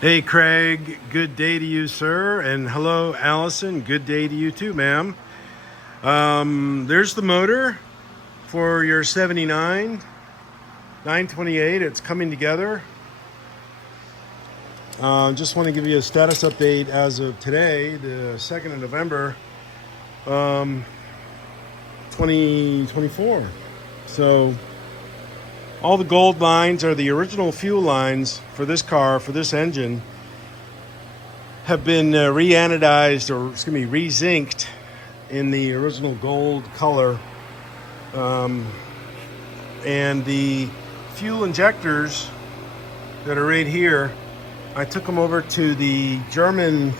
Hey Craig, good day to you, sir. And hello, Allison. Good day to you too, ma'am. There's the motor for your 79 928. It's coming together. Just want to give you a status update as of today, the 2nd of November, 2024. So all the gold lines are the original fuel lines for this car, for this engine, have been re-anodized, or re-zinced in the original gold color. And the fuel injectors that are right here, I took them over to the German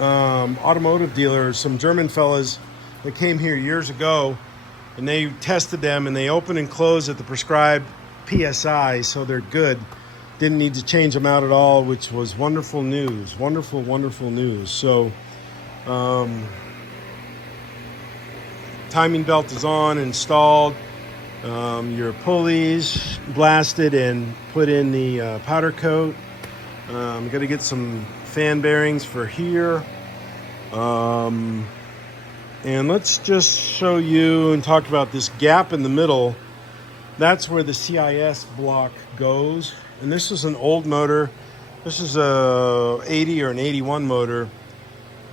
automotive dealers, some German fellas that came here years ago, and they tested them and they open and close at the prescribed PSI, so they're good. Didn't need to change them out at all, which was wonderful news. Wonderful news. So timing belt is on, installed. Your pulleys blasted and put in the powder coat. Got to get some fan bearings for here. And let's just show you and talk about this gap in the middle. That's where the CIS block goes. And this is an old motor. This is a 80 or an 81 motor,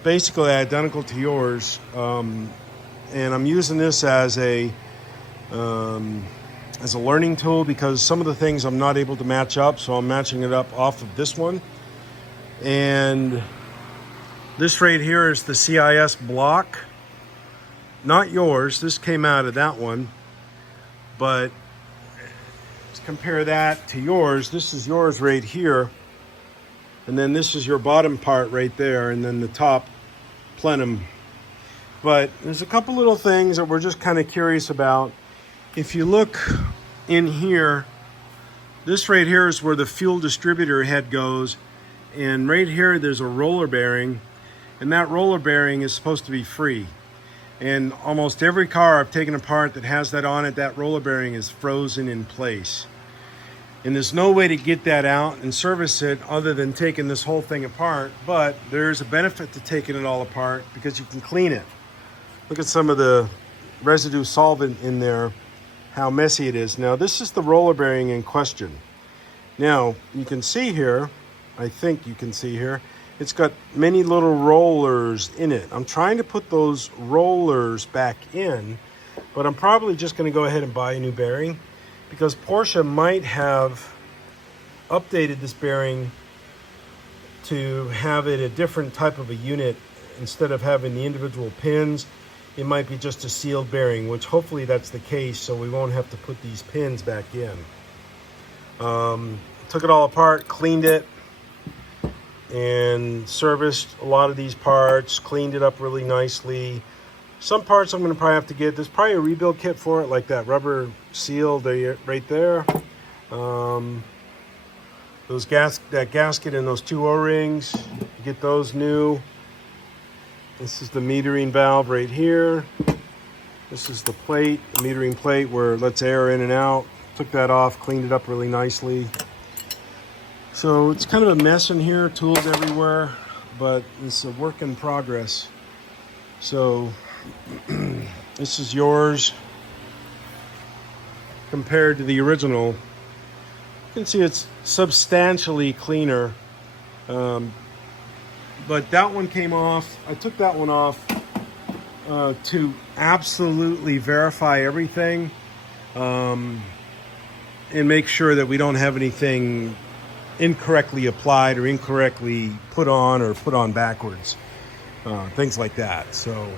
basically identical to yours. And I'm using this as a learning tool, because some of the things I'm not able to match up, so I'm matching it up off of this one. And this right here is the CIS block, not yours. This came out of that one, but let's compare that to yours. This is yours right here, and then this is your bottom part right there, and then the top plenum. But there's a couple little things that we're just kind of curious about. If you look in here, this right here is where the fuel distributor head goes, and right here there's a roller bearing, and that roller bearing is supposed to be free. And almost every car I've taken apart that has that on it, that roller bearing is frozen in place. And there's no way to get that out and service it other than taking this whole thing apart. But there's a benefit to taking it all apart, because you can clean it. Look at some of the residue solvent in there, how messy it is. Now, this is the roller bearing in question. Now, you can see here, I think you can see here, it's got many little rollers in it. I'm trying to put those rollers back in, but I'm probably just going to go ahead and buy a new bearing, because Porsche might have updated this bearing to have it a different type of a unit. Instead of having the individual pins, it might be just a sealed bearing, which hopefully that's the case, so we won't have to put these pins back in. Took it all apart, cleaned it, and serviced a lot of these parts, cleaned it up really nicely. Some parts I'm going to probably have to get. There's probably a rebuild kit for it, like that rubber seal there, right there. That gasket and those two O-rings, get those new. This is the metering valve right here. This is the plate, the metering plate where it lets air in and out. Took that off, cleaned it up really nicely. So it's kind of a mess in here, tools everywhere, but it's a work in progress. So this is yours compared to the original. You can see it's substantially cleaner, but that one came off. I took that one off to absolutely verify everything and make sure that we don't have anything incorrectly applied or incorrectly put on or put on backwards, things like that. So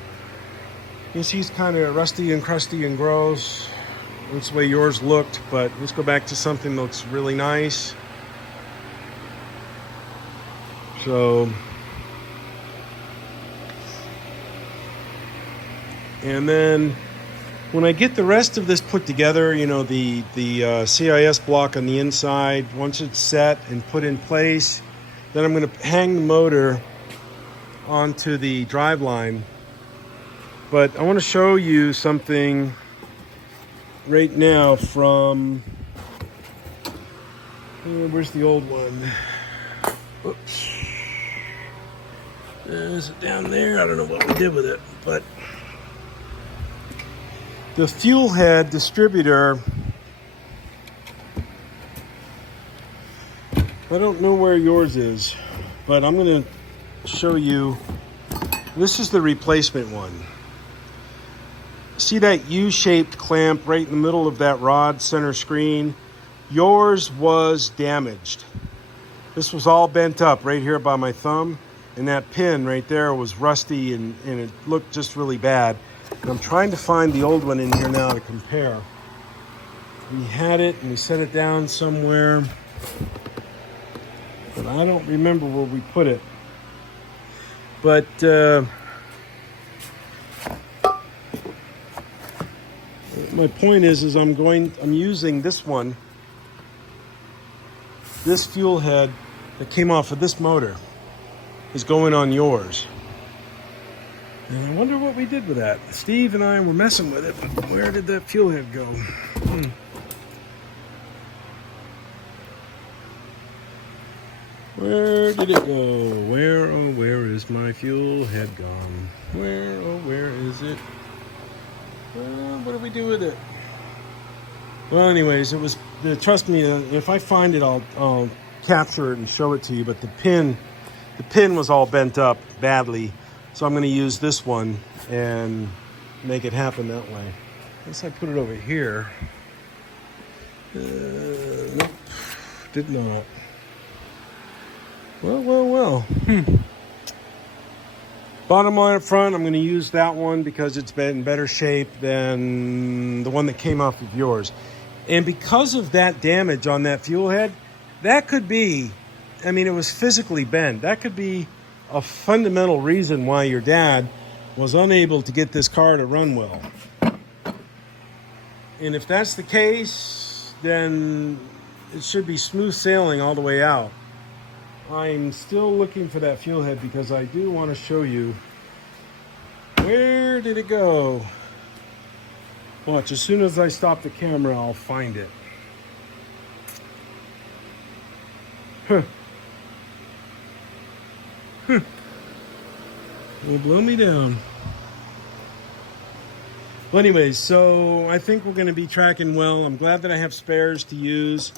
you see it's kind of rusty and crusty and gross. That's the way yours looked, but let's go back to something that looks really nice. So, and then when I get the rest of this put together, you know, the CIS block on the inside, once it's set and put in place, then I'm going to hang the motor onto the driveline. But I want to show you something right now from, where's the old one? Is it down there? I don't know what we did with it, but the fuel head distributor, I don't know where yours is, but I'm going to show you. This is the replacement one. See that U-shaped clamp right in the middle of that rod center screen? Yours was damaged. This was all bent up right here by my thumb, and that pin right there was rusty and it looked just really bad. And I'm trying to find the old one in here now to compare. We had it and we set it down somewhere, but I don't remember where we put it. But my point is I'm using this one, this fuel head that came off of this motor is going on yours. And I wonder what we did with that. Steve and I were messing with it, but where did that fuel head go? Where did it go? Where, oh, where is my fuel head gone? Where, oh, where is it? What did we do with it? Well, anyways, it was, trust me, if I find it, I'll capture it and show it to you. But the pin was all bent up badly. So I'm going to use this one and make it happen that way. Unless I put it over here. Nope, did not. Well. Bottom line up front, I'm going to use that one because it's been in better shape than the one that came off of yours. And because of that damage on that fuel head, that could be, I mean, it was physically bent. That could be a fundamental reason why your dad was unable to get this car to run well. And if that's the case, then it should be smooth sailing all the way out. I'm still looking for that fuel head because I do want to show you, where did it go? Watch, as soon as I stop the camera, I'll find it. It'll blow me down. Well, anyways, so I think we're going to be tracking well. I'm glad that I have spares to use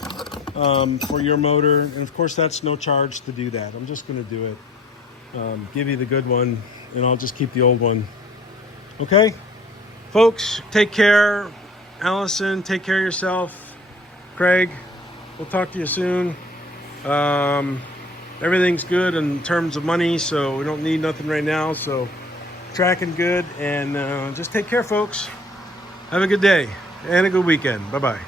for your motor. And of course, that's no charge to do that. I'm just going to do it. Give you the good one, and I'll just keep the old one. Okay? Folks, take care. Allison, take care of yourself. Craig, we'll talk to you soon. Everything's good in terms of money, so we don't need nothing right now. So tracking good, and just take care, folks. Have a good day and a good weekend. Bye-bye.